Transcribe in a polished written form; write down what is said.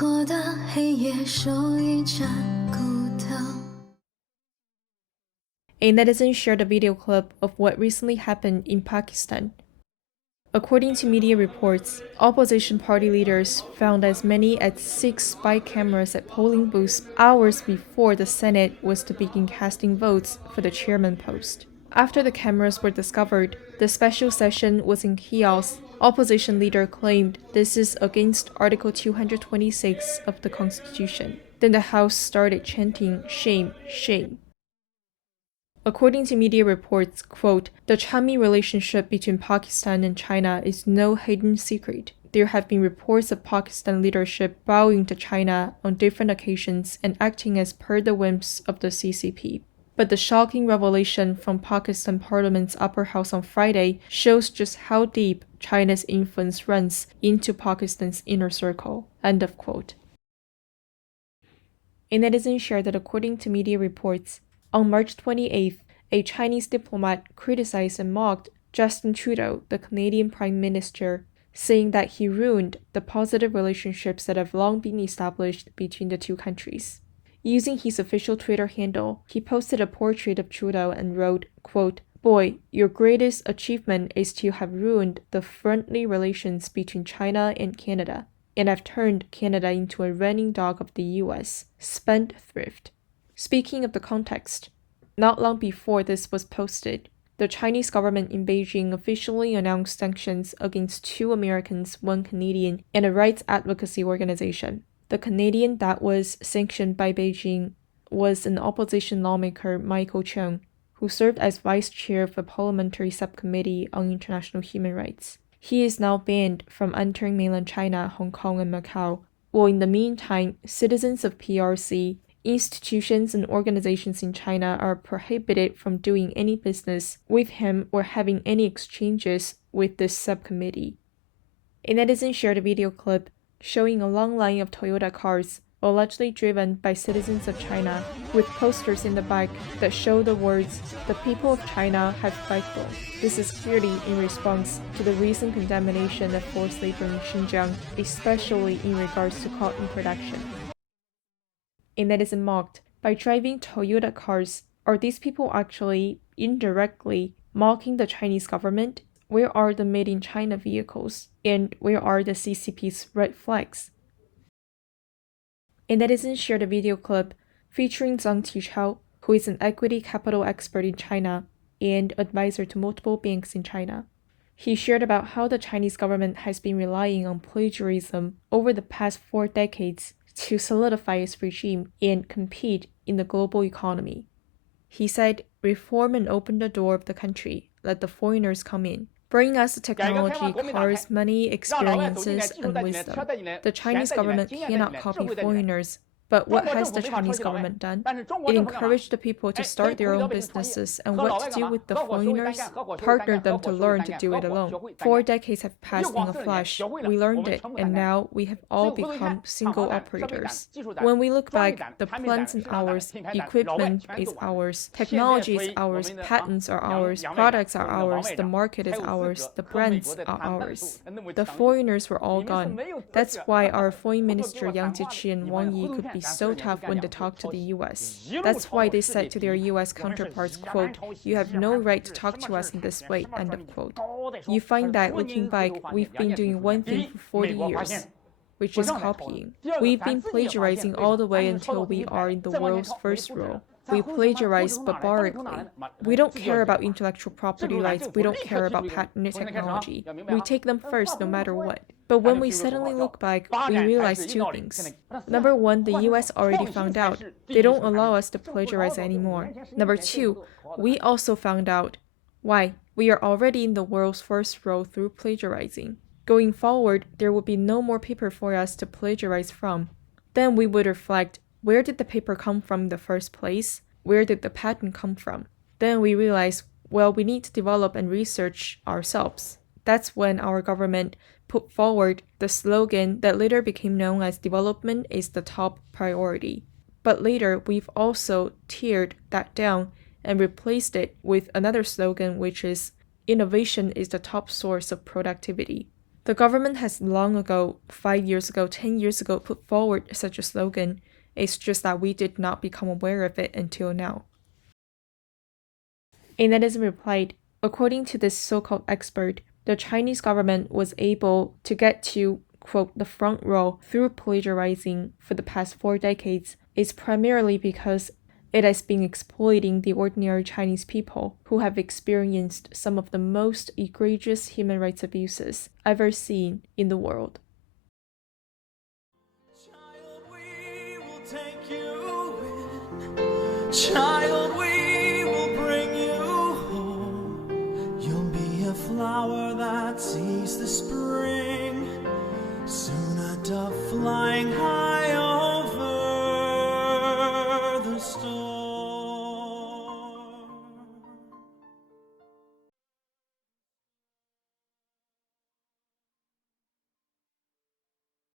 错的黑夜手一盏孤灯。 A netizen shared a video clip of what recently happened in Pakistan. According to media reports, opposition party leaders found as many as 6 spy cameras at polling booths hours before the Senate was to begin casting votes for the chairman post. After the cameras were discovered, the special session was in chaos. Opposition leader claimed this is against Article 226 of the Constitution. Then the House started chanting, "Shame, shame." According to media reports, quote, "The chummy relationship between Pakistan and China is no hidden secret. There have been reports of Pakistan leadership bowing to China on different occasions and acting as per the whims of the CCP. But the shocking revelation from Pakistan Parliament's upper house on Friday shows just how deep China's influence runs into Pakistan's inner circle." End of quote. A netizen shared that according to media reports, on March 28th, a Chinese diplomat criticized and mocked Justin Trudeau, the Canadian Prime Minister, saying that he ruined the positive relationships that have long been established between the two countries. Using his official Twitter handle, he posted a portrait of Trudeau and wrote, quote, "Boy, your greatest achievement is to have ruined the friendly relations between China and Canada, and have turned Canada into a running dog of the US, spendthrift." Speaking of the context, not long before this was posted, the Chinese government in Beijing officially announced sanctions against 2 Americans, 1 Canadian, and a rights advocacy organization. The Canadian that was sanctioned by Beijing was an opposition lawmaker, Michael Cheung, who served as vice chair of a parliamentary subcommittee on international human rights. He is now banned from entering mainland China, Hong Kong, and Macau, while in the meantime, citizens of PRC, institutions and organizations in China are prohibited from doing any business with him or having any exchanges with this subcommittee. A netizen shared a video clip showing a long line of Toyota cars, allegedly driven by citizens of China, with posters in the back that show the words, "The people of China have FIFO." This is clearly in response to the recent condemnation of forced labor in Xinjiang, especially in regards to cotton production. A netizen mocked, by driving Toyota cars, are these people actually indirectly mocking the Chinese government? Where are the made in China vehicles? And where are the CCP's red flags? A netizen shared a video clip featuring Zang Qichao, who is an equity capital expert in China and advisor to multiple banks in China. He shared about how the Chinese government has been relying on plagiarism over the past 4 decades to solidify its regime and compete in the global economy. He said, "Reform and open the door of the country. Let the foreigners come in. Bring us the technology, cars, money, experiences, and wisdom." The Chinese government cannot copy foreigners, but what has the Chinese government done? It encouraged the people to start their own businesses, and what to do with the foreigners? Partnered them to learn to do it alone. 4 decades have passed in a flash. We learned it, and now we have all become single operators. When we look back, the plants are ours, equipment is ours, technology is ours, patents are ours, products are ours, the market is ours, the brands are ours. The foreigners were all gone. That's why our foreign minister Yang Jiechi and Wang Yi could be so tough when they talk to the US. That's why they said to their US counterparts, quote, "You have no right to talk to us in this way," end of quote. You find that looking back, we've been doing one thing for 40 years, which is copying. We've been plagiarizing all the way until we are in the world's first row. We plagiarize barbarically. We don't care about intellectual property rights, we don't care about patented technology. We take them first no matter what. But when we suddenly look back, we realize 2 things. Number 1, the US already found out. They don't allow us to plagiarize anymore. Number 2, we also found out. Why? We are already in the world's first row through plagiarizing. Going forward, there will be no more paper for us to plagiarize from. Then we would reflect, where did the paper come from in the first place? Where did the patent come from? Then we realize, well, we need to develop and research ourselves. That's when our government put forward the slogan that later became known as "development is the top priority." But later, we've also teared that down and replaced it with another slogan, which is "innovation is the top source of productivity." The government has long ago, 5 years ago, 10 years ago, put forward such a slogan. It's just that we did not become aware of it until now. A netizen replied, according to this so-called expert, the Chinese government was able to get to, quote, the front row through plagiarizing for the past 4 decades is primarily because it has been exploiting the ordinary Chinese people who have experienced some of the most egregious human rights abuses ever seen in the world. Child, we will take you in. Child, we will bring you home. You'll be a flower that sees the spring. Soon a dove flying high.